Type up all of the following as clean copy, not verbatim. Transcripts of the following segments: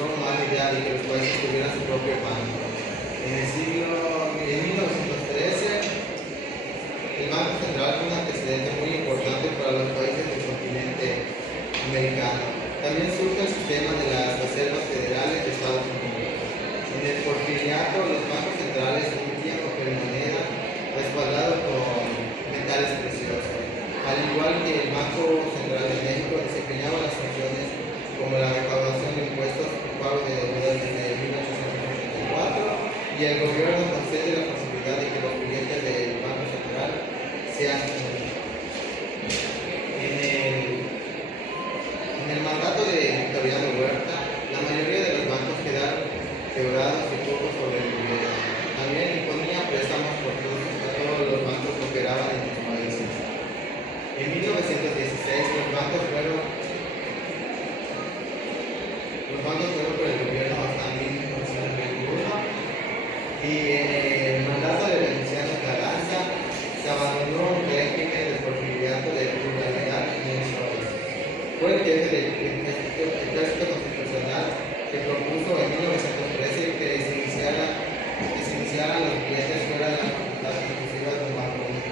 comenzó una mala idea de que los países tuvieran su propio banco. En 1913, el Banco Central fue un antecedente muy importante para los países del continente americano. También surge el sistema de las reservas federales de Estados Unidos. En el porfiriato, los bancos centrales emitían papel moneda respaldado con metales preciosos. Al igual que el Banco Central de México desempeñaba las funciones como la recaudación de impuestos por pago de deudas desde 1884, y el gobierno concede la posibilidad de que los clientes del Banco Central sean únicos. En el mandato de Victoriano Huerta, la mayoría de los bancos quedaron quebrados y pocos sobrevivieron. También imponía préstamos por todos los bancos que operaban en los países. En 1916 los bancos fueron por el gobierno hasta 1921, y en el mandato de Venustiano Carranza se abandonó un régimen de porfiriato de pluralidad y mensuales. Fue el jefe del ejército constitucional que propuso en 1913 que se iniciaran los billetes fuera de las facultades exclusivas del Banco Único.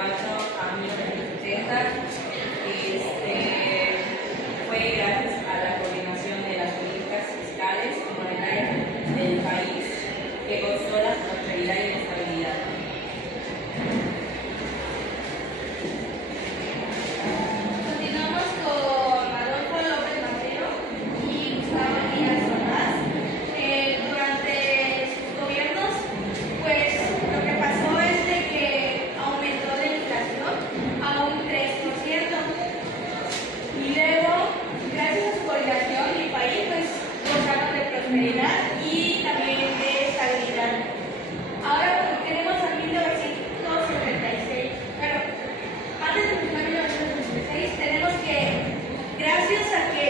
a 1970, fue gracias a la coordinación de las políticas fiscales y monetarias del país que gozó la prosperidad y la estabilidad. Continuamos con Adolfo López Mateos y Gustavo Díaz Ordaz. Durante sus gobiernos, pues lo que pasó es de que aumentó la inflación a un 3%. Y luego, gracias a su coordinación, mi país pues gozaron de prosperidad y también de estabilidad. Ahora pues, tenemos a 1976. Bueno, antes de 1976 tenemos que, gracias a que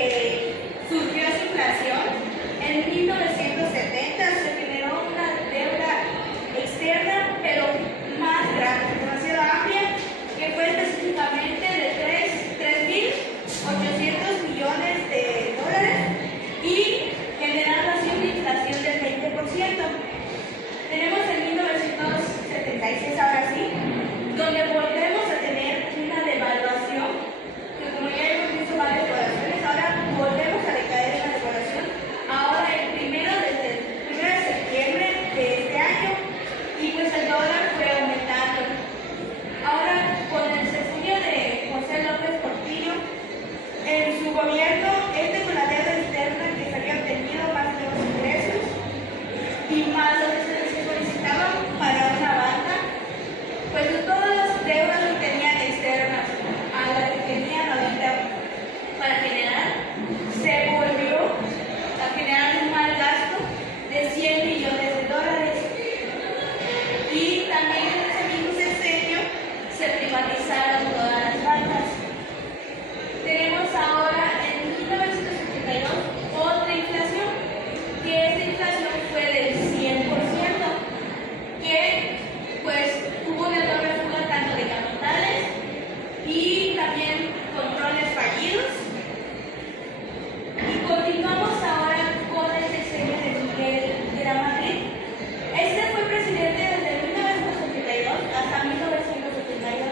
surgió esa inflación, en 1970 se generó una deuda externa, pero más grande, demasiado amplia, que fue específicamente de 3.800 millones de dólares y generando así una inflación del 20%. Tenemos en 1976, ahora sí, donde volvemos a tener una devaluación, que como ya hemos visto varias devaluaciones, ahora volvemos a decaer en la devaluación, ahora desde el 1 de septiembre de este año, y pues el dólar fue aumentando. Ahora, con el sexenio de José López Portillo, en su gobierno, con la deuda externa que se había obtenido más de los ingresos y más lo que se solicitaban para una banca, pues todas las deudas que tenían externas a las que tenían ahorita para generar, se volvió a generar un mal gasto de 100 millones de dólares. Y también en ese mismo sexenio se privatizaron todas las bancas. Tenemos ahora en 1982 otra inflación, que esta inflación fue del 100%, que pues tuvo una enorme fuga tanto de capitales y también controles fallidos. Y continuamos ahora con el sexenio de Miguel de la Madrid. Este fue presidente desde 1982 hasta 1978,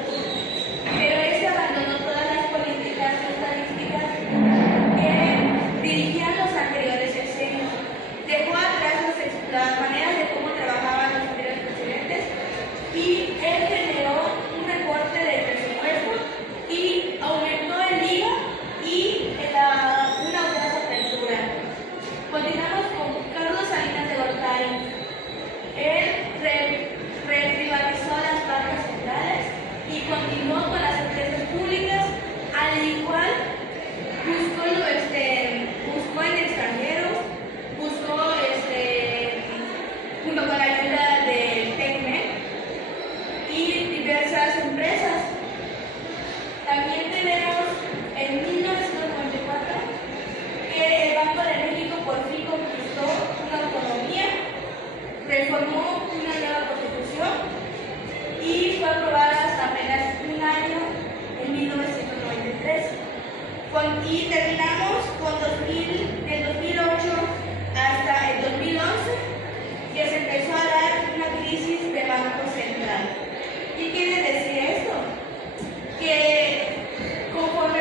pero este abandonó todas las políticas estadísticas que dirigían los anteriores sexenios. Dejó atrás las maneras de cómo trabajaban los anteriores presidentes y él generó un recorte del presupuesto y aumentó el IVA y una audaz apertura. Continuamos con Carlos Salinas de Gortari. Él reprivatizó las bancas centrales y continuó con las empresas públicas, al igual buscó en extranjeros, buscó junto con la ayuda del TECMEC y diversas empresas. También tenemos en 1994 que el Banco de México por fin conquistó una autonomía, reformó una nueva constitución y fue aprobada hasta apenas un año en 1993. Y terminamos con del 2008 hasta el 2011, que se empezó a dar una crisis de Banco Central. ¿Qué quiere decir esto? Que conforme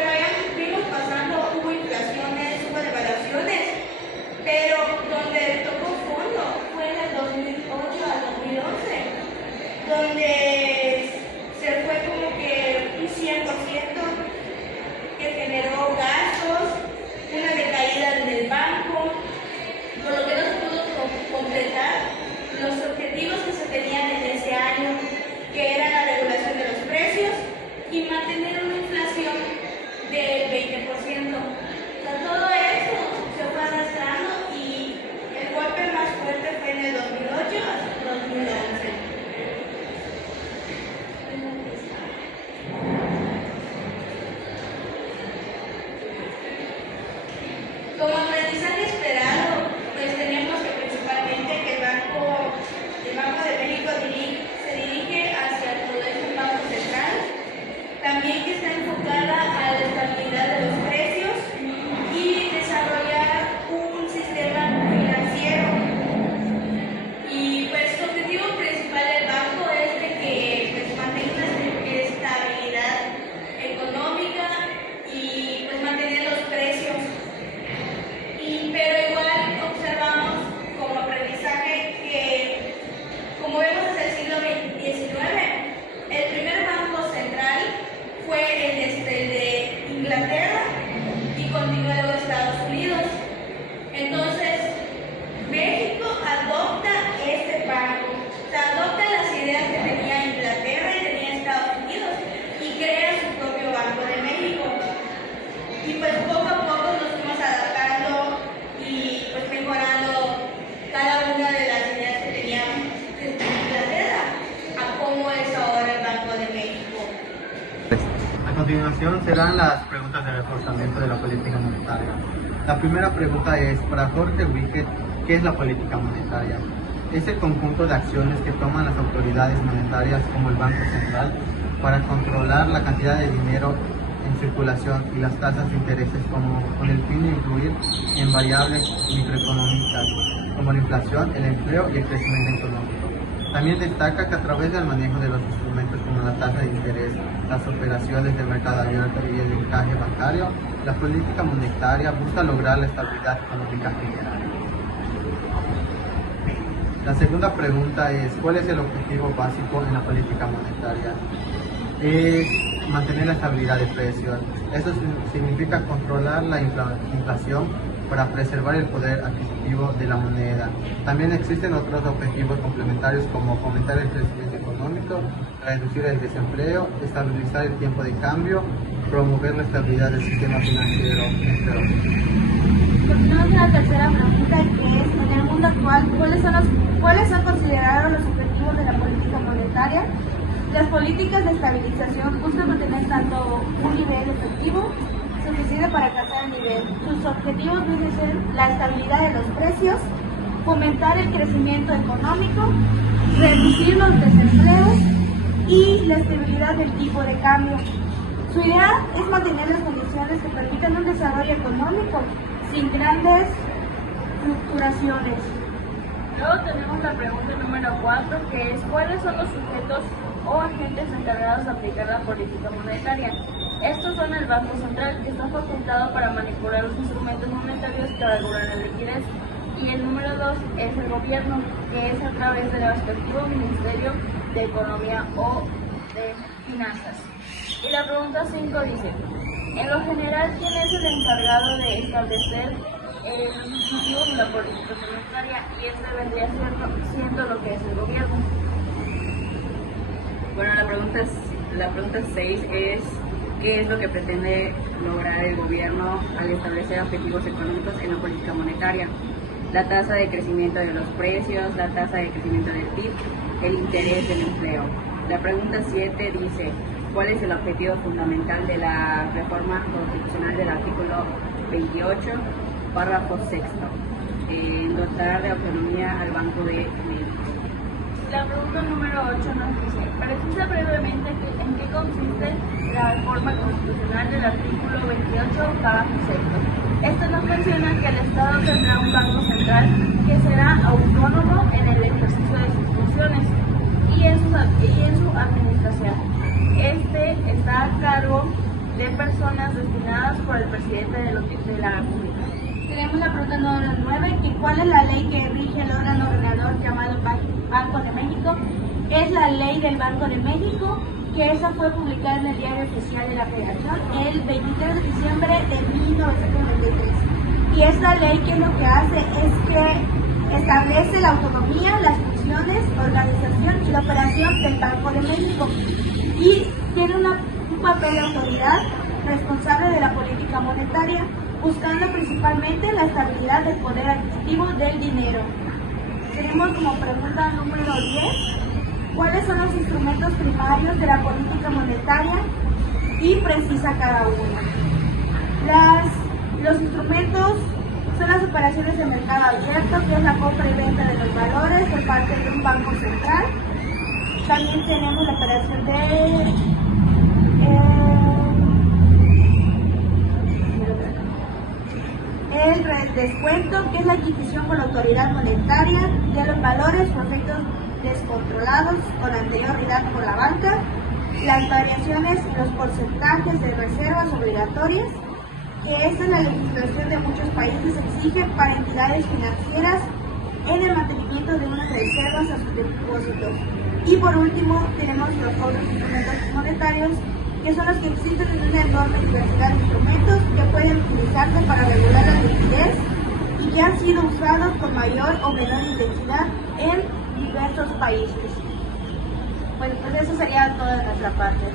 fuimos pasando hubo inflaciones, hubo devaluaciones, pero donde tocó fondo fue del 2008 al 2011, donde se fue como que un 100% que generó gastos continuación serán las preguntas de reforzamiento de la política monetaria. La primera pregunta es, para Jorge Wickett, ¿qué es la política monetaria? Es el conjunto de acciones que toman las autoridades monetarias como el Banco Central para controlar la cantidad de dinero en circulación y las tasas de intereses con el fin de influir en variables microeconómicas como la inflación, el empleo y el crecimiento económico. También destaca que a través del manejo de los instrumentos como la tasa de interés, las operaciones de mercado abierto y el encaje bancario, la política monetaria busca lograr la estabilidad económica general. La segunda pregunta es, ¿cuál es el objetivo básico en la política monetaria? Es mantener la estabilidad de precios. Eso significa controlar la inflación para preservar el poder adquisitivo de la moneda. También existen otros objetivos complementarios como fomentar el crecimiento económico, reducir el desempleo, estabilizar el tiempo de cambio, promover la estabilidad del sistema financiero, entre otros. Continuamos con la tercera pregunta, que es, en el mundo actual, ¿cuáles son considerados los objetivos de la política monetaria? Las políticas de estabilización buscan mantener tanto un nivel efectivo suficiente para alcanzar el nivel. Sus objetivos deben ser la estabilidad de los precios, fomentar el crecimiento económico, reducir los desempleos y la estabilidad del tipo de cambio. Su idea es mantener las condiciones que permitan un desarrollo económico sin grandes fluctuaciones. Luego tenemos la pregunta número 4, que es ¿cuáles son los sujetos o agentes encargados de aplicar la política monetaria? Estos son el Banco Central, que está facultado para manipular los instrumentos monetarios que regulan la liquidez. Y el número 2 es el gobierno, que es a través del respectivo Ministerio de Economía o de Finanzas. Y la pregunta 5 dice, en lo general, ¿quién es el encargado de establecer los objetivos de la política monetaria? Y este vendría siendo lo que es el gobierno. Bueno, la pregunta 6 es, ¿qué es lo que pretende lograr el gobierno al establecer objetivos económicos en la política monetaria? La tasa de crecimiento de los precios, la tasa de crecimiento del PIB, el interés del empleo. La pregunta 7 dice, ¿cuál es el objetivo fundamental de la reforma constitucional del artículo 28, párrafo 6? Dotar de autonomía al Banco de México. La pregunta número 8 nos dice, precisa brevemente en qué consiste la reforma constitucional del artículo 28, párrafo 6. Esto nos menciona que el Estado tendrá un banco central que será autónomo en el ejercicio de sus funciones y en su administración. Este está a cargo de personas designadas por el presidente de la República. Tenemos la pregunta número 9, que ¿cuál es la ley que rige el órgano ordenador llamado Banco de México? Es la ley del Banco de México, que esa fue publicada en el Diario Oficial de la Federación el 23 de diciembre de 1993. Y esta ley, ¿qué es lo que hace? Es que establece la autonomía, las funciones, organización y la operación del Banco de México. Y tiene un papel de autoridad responsable de la política monetaria, buscando principalmente la estabilidad del poder adquisitivo del dinero. Tenemos como pregunta número 10, ¿cuáles son los instrumentos primarios de la política monetaria? Y precisa cada uno. Los instrumentos son las operaciones de mercado abierto, que es la compra y venta de los valores por parte de un banco central. También tenemos la operación de el descuento, que es la adquisición por la autoridad monetaria de los valores por efectos descontrolados con anterioridad por la banca, las variaciones, los porcentajes de reservas obligatorias, que esta es la legislación de muchos países exige para entidades financieras en el mantenimiento de unas reservas a sus depósitos. Y por último tenemos los otros instrumentos monetarios, que son los que existen en una enorme diversidad de instrumentos que pueden utilizarse para regular la liquidez y que han sido usados con mayor o menor intensidad en diversos países. Bueno, pues eso sería toda nuestra parte.